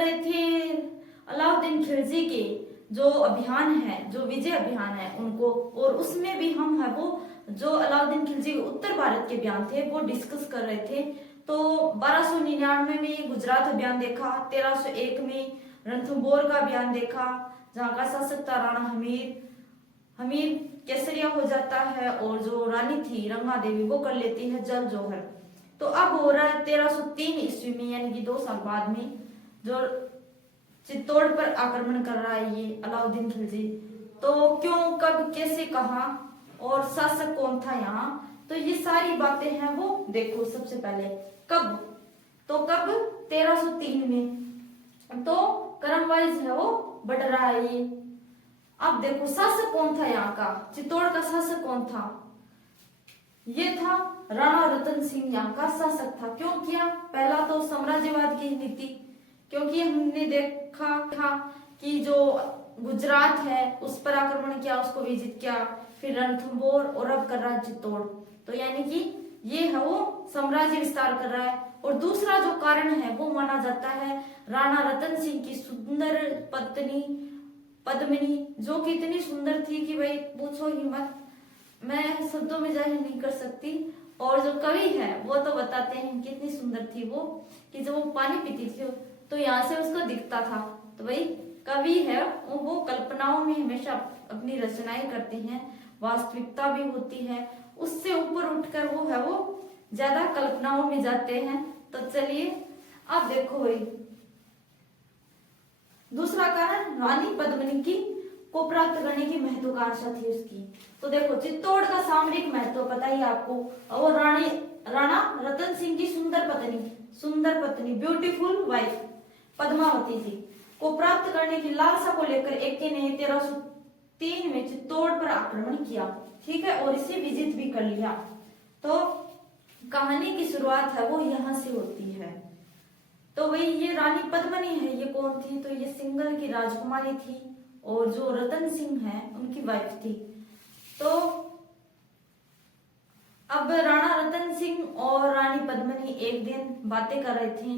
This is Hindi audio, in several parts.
रहे थे अलाउद्दीन खिलजी के जो अभियान है, जो विजय अभियान है उनको, और उसमें भी हम है वो जो अलाउद्दीन खिलजी के उत्तर भारत के बयान थे वो डिस्कस कर रहे थे। तो 1299 में गुजरात अभियान देखा, 1301 में रणथंभौर का अभियान देखा जहाँ का शासक था राणा हमीर केसरिया हो जाता है, और जो रानी थी रंगा देवी वो कर लेती है जल जोहर। तो अब हो रहा है 1303 ईस्वी में, यानी कि 2 साल बाद में, जो चित्तौड़ पर आक्रमण कर रहा है ये अलाउद्दीन खिलजी। तो क्यों, कब, कैसे, कहा और शासक कौन था यहाँ, तो ये सारी बातें हैं वो देखो। सबसे पहले कब, तो कब 1303 में, तो क्रम वाइज है वो बढ़ रहा है ये। अब देखो शासक कौन था यहाँ का, चित्तौड़ का शासक कौन था, ये था राणा रतन सिंह यहाँ का शासक था। क्यों किया, पहला तो साम्राज्यवाद की नीति, क्योंकि हमने देखा था कि जो गुजरात है उस पर आक्रमण किया, उसको विजिट किया, फिर रणथंभौर और अब कर रहा है चित्तौड़। तो यानी कि ये है वो साम्राज्य विस्तार कर रहा है। और दूसरा जो कारण है वो माना जाता है राणा रतन सिंह की सुंदर पत्नी पद्मिनी, जो कि इतनी सुंदर थी कि भाई पूछो ही मत, मैं शब्दों में जाहिर नहीं कर सकती। और जो कवि है वो तो बताते हैं कितनी सुंदर थी वो, कि जब वो पानी पीती थी तो यहाँ से उसको दिखता था। तो भाई कवि है वो कल्पनाओं में हमेशा अपनी रचनाएं करते हैं, वास्तविकता भी होती है, उससे ऊपर उठकर वो है वो ज्यादा कल्पनाओं में जाते हैं। तो चलिए अब देखो भाई दूसरा कारण, रानी पद्मिनी की को प्राप्त करने की महत्वाकांक्षा थी उसकी। तो देखो चित्तौड़ का सामरिक महत्व पता ही आपको, और राणा रतन सिंह की सुंदर पत्नी ब्यूटीफुल वाइफ पद्मावती थी को प्राप्त करने की लालसा को लेकर एके ने 1303 में चित्तौड़ पर आक्रमण किया, ठीक है, और इसे विजित भी कर लिया। तो कहानी की शुरुआत है वो यहाँ से होती है। तो वही ये रानी पद्मिनी है, ये कौन थी, तो ये सिंघल की राजकुमारी थी, और जो रतन सिंह है उनकी वाइफ थी। तो अब राणा रतन सिंह और रानी पद्मिनी एक दिन बातें कर रहे थे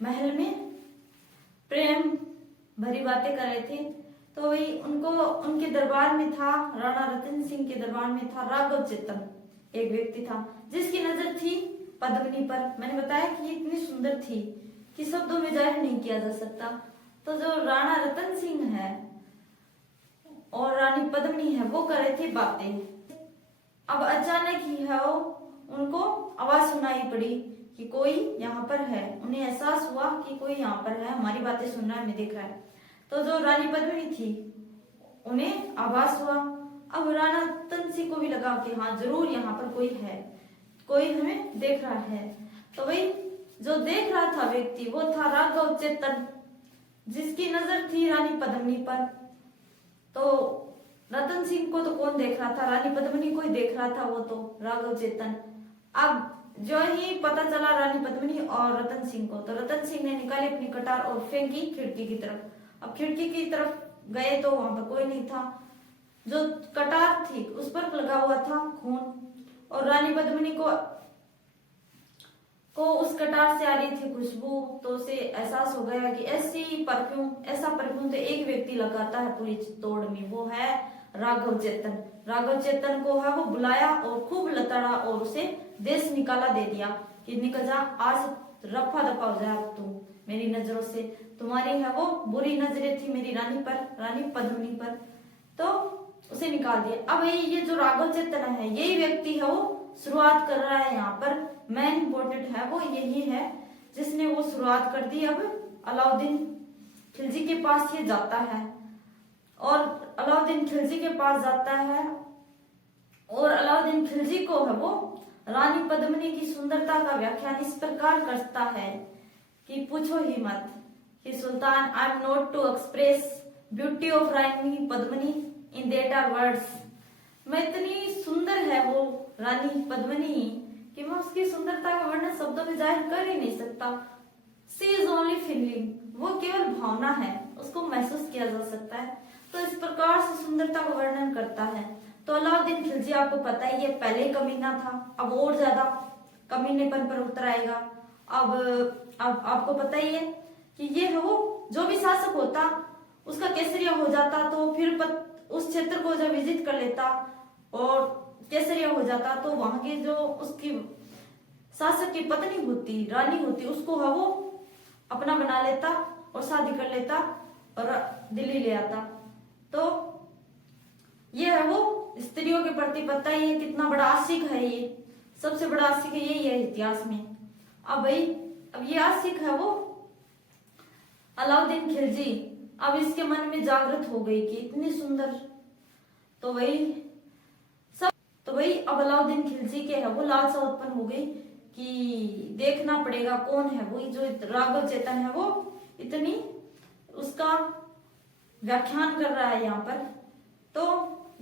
महल में, प्रेम भरी बातें कर रहे थे। तो वही उनके दरबार में था, राणा रतन सिंह के दरबार में था राघव चेतन, एक व्यक्ति था जिसकी नजर थी पद्मिनी पर। मैंने बताया कि ये इतनी सुंदर थी कि शब्दों में जाहिर नहीं किया जा सकता। तो जो राणा रतन सिंह है और रानी पद्मिनी है वो कर रहे थे बातें। अब अचानक ही है वो उनको आवाज सुनाई पड़ी कि कोई यहाँ पर है। उन्हें एहसास हुआ कि कोई यहाँ पर है, हमारी बातें सुन रहा है, हमें देख रहा है। तो जो रानी पद्मिनी थी उन्हें आभास हुआ। अब राणा रतन सिंह को भी लगा कि हाँ जरूर यहाँ पर कोई है, कोई हमें देख रहा है। तो वही जो देख रहा था व्यक्ति वो था राघव चेतन, जिसकी नजर थी रानी पद्मिनी पर। तो रतन सिंह को तो कौन देख रहा था, रानी पद्मिनी को ही देख रहा था वो तो राघव चेतन। अब जो ही पता चला रानी पद्मिनी और रतन सिंह को, तो रतन सिंह ने निकाली अपनी कटार और फेंकी खिड़की की तरफ। अब खिड़की की तरफ गए तो वहां पर कोई नहीं था, जो कटार थी उस पर लगा हुआ था खून, और रानी पद्मिनी को उस कटार से आ रही थी खुशबू। तो उसे एहसास हो गया कि ऐसा परफ्यूम तो एक व्यक्ति लगाता है पूरी चित्तौड़ में, वो है राघव चेतन। राघव चेतन को है वो बुलाया और खूब लताड़ा और उसे देश निकाला दे दिया कि निकल जा, आज रफा दफा हो जाए तू मेरी नजरों से। तुम्हारी है वो बुरी नजरें थी मेरी रानी पद्मिनी पर, तो उसे निकाल दिया। अब ये जो राघव चेतन है यही व्यक्ति है वो शुरुआत कर रहा है यहाँ पर। मेन इंपॉर्टेंट है वो यही है जिसने वो शुरुआत कर दी। अब अलाउद्दीन खिलजी के पास ये जाता है, और अलाउद्दीन खिलजी के पास जाता है, और अलाउद्दीन खिलजी को है वो रानी पद्मिनी की सुंदरता का व्याख्यान इस प्रकार करता है कि पूछो ही मत कि सुल्तान, I am not to express beauty of Rani Padmini in that our words. मैं इतनी सुंदर है वो रानी पद्मिनी कि मैं उसकी सुंदरता का वर्णन शब्दों में जाहिर कर ही नहीं सकता। सी इज ओनली फीलिंग, वो केवल भावना है, उसको महसूस किया जा सकता है। तो इस प्रकार से सुंदरता का वर्णन करता है। तो अलाउद्दीन खिलजी आपको पता ही है पहले ही कमीना था, अब और ज्यादा कमीनेपन पर उतर आएगा। अब आपको पता ही है कि ये है वो जो भी शासक होता उसका केसरिया हो जाता, तो फिर उस क्षेत्र को जब विजिट कर लेता और केसरिया हो जाता, तो वहां की जो उसकी शासक की पत्नी होती, रानी होती, उसको है वो अपना बना लेता और शादी कर लेता और दिल्ली ले आता। तो ये है वो स्त्रियों के प्रति, पता ही है कितना बड़ा आशिक है, ये सबसे बड़ा आशिक यही है इतिहास में। अब ये आशिक है वो अलाउद्दीन खिलजी, अब इसके मन में जागृत हो गई कि इतनी सुंदर, तो वही अब अलाउद्दीन खिलजी के है वो लालसा उत्पन्न हो गई कि देखना पड़ेगा कौन है वो जो राघव चेतन है वो इतनी उसका व्याख्यान कर रहा है यहाँ पर। तो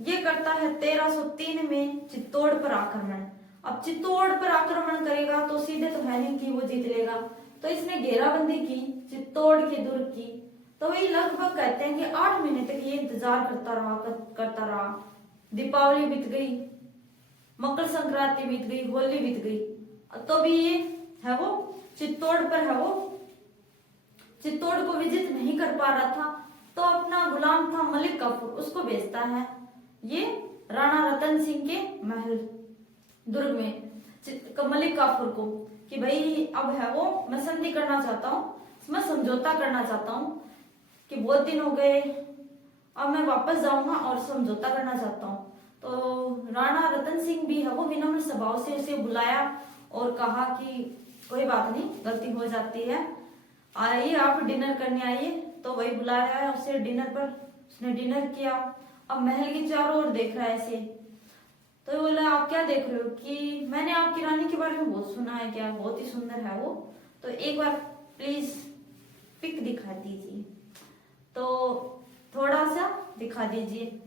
ये करता है 1303 में चित्तौड़ पर आक्रमण। अब चित्तौड़ पर आक्रमण करेगा तो सीधे तो है नहीं कि वो जीत लेगा, तो इसने घेराबंदी की चित्तौड़ के दुर्ग की। तो वही लगभग कहते हैं कि 8 महीने तक ये इंतजार करता रहा। दीपावली बीत गई, मकर संक्रांति बीत गई, होली बीत गई, तो भी ये है वो चित्तौड़ पर है वो चित्तौड़ को विजिट नहीं कर पा रहा था। तो अपना गुलाम था मलिक काफूर, उसको भेजता है ये राणा रतन सिंह के महल दुर्ग में मलिक काफूर को कि भाई अब है वो मैं संधि करना चाहता हूँ, मैं समझौता करना चाहता हूँ कि बहुत दिन हो गए, अब मैं वापस जाऊंगा और समझौता करना चाहता हूँ। तो राणा रतन सिंह भी है वो विनम्र स्वभाव से उसे बुलाया और कहा कि कोई बात नहीं, गलती हो जाती है, आइए आप डिनर करने आइए। तो वही बुलाया है उसे डिनर पर, उसने डिनर किया। अब महल के चारों ओर देख रहा है ऐसे, तो बोला आप क्या देख रहे हो कि मैंने आपकी रानी के बारे में बहुत सुना है, क्या बहुत ही सुंदर है वो, तो एक बार प्लीज पिक दिखा दीजिए। तो थोड़ा सा दिखा दीजिए।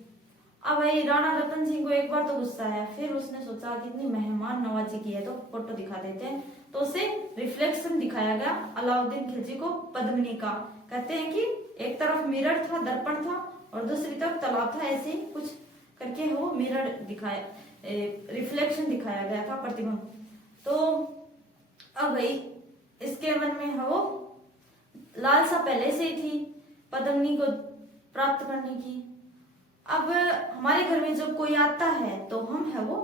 अब भाई राणा रतन सिंह को एक बार तो गुस्सा आया, फिर उसने सोचा कि इतनी मेहमान नवाजी की है तो फोटो दिखा देते हैं। तो उसे रिफ्लेक्शन दिखाया गया अलाउद्दीन खिलजी को पद्मिनी का। कहते हैं कि एक तरफ मिरर था, दर्पण था, और दूसरी तरफ तालाब था, ऐसे कुछ करके वो मिरर दिखाया, रिफ्लेक्शन दिखाया गया था, प्रतिबिंब। तो अब भाई इसके मन में है वो लालसा पहले से ही थी पद्मिनी को प्राप्त करने की। अब हमारे घर में जब कोई आता है तो हम है वो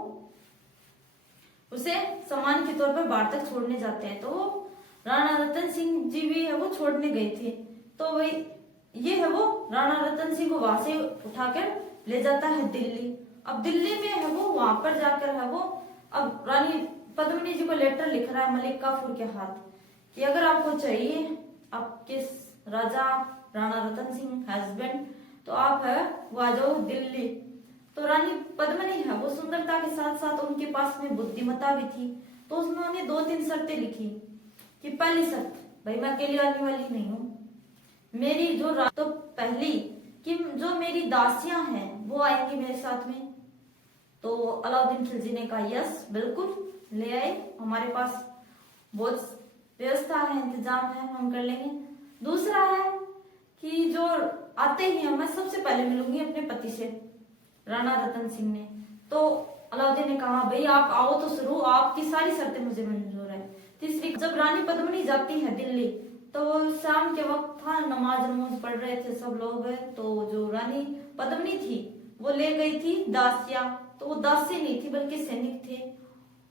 उसे सम्मान के तौर पर बाहर तक छोड़ने जाते हैं। तो राणा रतन सिंह जी भी है वो छोड़ने गए थे। तो वही ये है वो राणा रतन सिंह को वहां से उठाकर ले जाता है दिल्ली। अब दिल्ली में है वो वहां पर जाकर है वो अब रानी पद्मिनी जी को लेटर लिख रहा है मलिक काफूर के हाथ कि अगर आपको चाहिए आपके राजा राणा रतन सिंह हस्बैंड, तो आप है वो आ जाओ दिल्ली। तो रानी पद्मिनी है वो सुंदरता के साथ साथ उनके पास में बुद्धिमत्ता भी थी। तो उन्होंने 2-3 शर्तें लिखी कि पहली शर्त, भाई मैं अकेली आने वाली नहीं हूँ, मेरी जो तो पहली कि जो मेरी दासियां हैं वो आएंगी मेरे साथ में। तो अलाउद्दीन खिलजी ने कहा यस बिल्कुल ले आए, हमारे पास बहुत व्यवस्था है, इंतजाम है, हम कर लेंगे। दूसरा है कि जो आते ही मैं सबसे पहले मिलूंगी अपने पति से, राणा रतन सिंह ने। तो अलाउद्दीन ने कहा भाई आप आओ तो शुरू, आपकी सारी शर्तें मुझे मंजूर है। तीसरी, जब रानी पद्मिनी जाती है दिल्ली तो शाम के वक्त था, नमाज नमाज पढ़ रहे थे सब लोग, तो जो रानी पद्मिनी थी वो ले गई थी दासिया, तो वो दासी नहीं थी बल्कि सैनिक थे।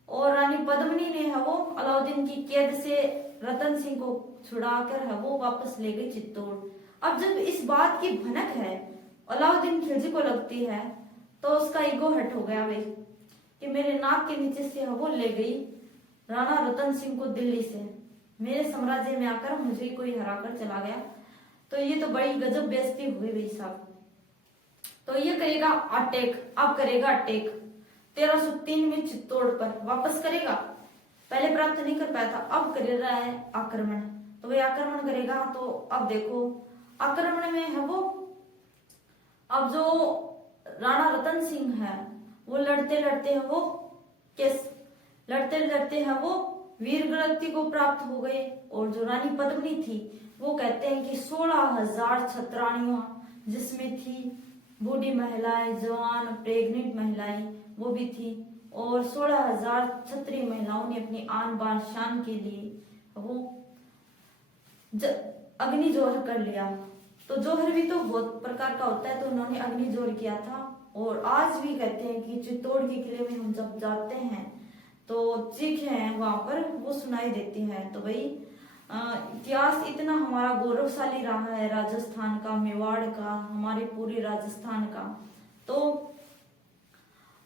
और रानी पद्मिनी ने है वो अलाउद्दीन की कैद से रतन सिंह को छुड़ाकर है वो वापस ले गई चित्तौड़। अब जब इस बात की भनक है अलाउद्दीन खिलजी को लगती है तो उसका ईगो हट हो गया भाई कि मेरे नाक के नीचे से वो ले गई राणा रतन सिंह को दिल्ली से, मेरे साम्राज्य में आकर मुझे कोई हराकर चला गया, तो ये तो बड़ी गजब बेइज्जती हुई भाई साहब। तो ये करेगा अटैक, अब करेगा अटैक 1303 में चित्तौड़ पर वापस करेगा। पहले प्राप्त नहीं कर पाया था, अब कर रहा है आक्रमण। तो वह आक्रमण करेगा। तो अब देखो आक्रमण में है वो अब जो राणा रतन सिंह है वो लड़ते लड़ते है वो लड़ते लड़ते है वो वीर गति को प्राप्त हो गए। और जो रानी पद्मिनी थी वो कहते हैं कि 16,000 छत्राणियों जिसमें थी बूढ़ी महिलाएं, जवान, प्रेग्नेंट महिलाएं वो भी थी, और 16,000 क्षत्रिय महिलाओं ने अपनी आन बान शान के लिए वो अग्नि जोहर कर लिया। तो जोहर भी तो बहुत प्रकार का होता है, तो उन्होंने अग्नि जोहर किया था। और आज भी कहते हैं कि चित्तौड़ के किले में हम जब जाते हैं तो चीखें हैं वहां पर वो सुनाई देती है। तो भाई इतिहास इतना हमारा गौरवशाली रहा है, राजस्थान का, मेवाड़ का, हमारे पूरे राजस्थान का, तो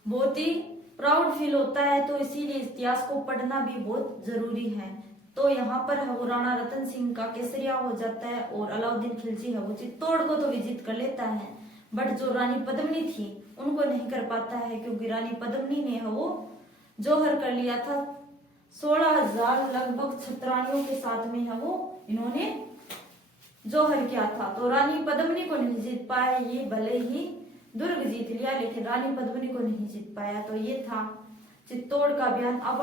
बहुत ही प्राउड फील होता है। तो इसीलिए इतिहास को पढ़ना भी बहुत जरूरी है। तो यहाँ पर वो राणा रतन सिंह का केसरिया हो जाता है और अलाउद्दीन खिलजी है वो चित्तौड़ को तो विजिट कर लेता है, बट जो रानी पद्मिनी थी उनको नहीं कर पाता है, क्योंकि रानी पद्मिनी ने है वो जोहर कर लिया था। 16,000 लगभग छत्राणियों के साथ में है वो इन्होंने जोहर किया था। तो रानी पद्मिनी को नहीं जीत पाया, ये भले ही दुर्ग जीत लिया लेकिन रानी पद्मिनी को नहीं जीत पाया। तो ये था चित्तौड़ का अभियान। अब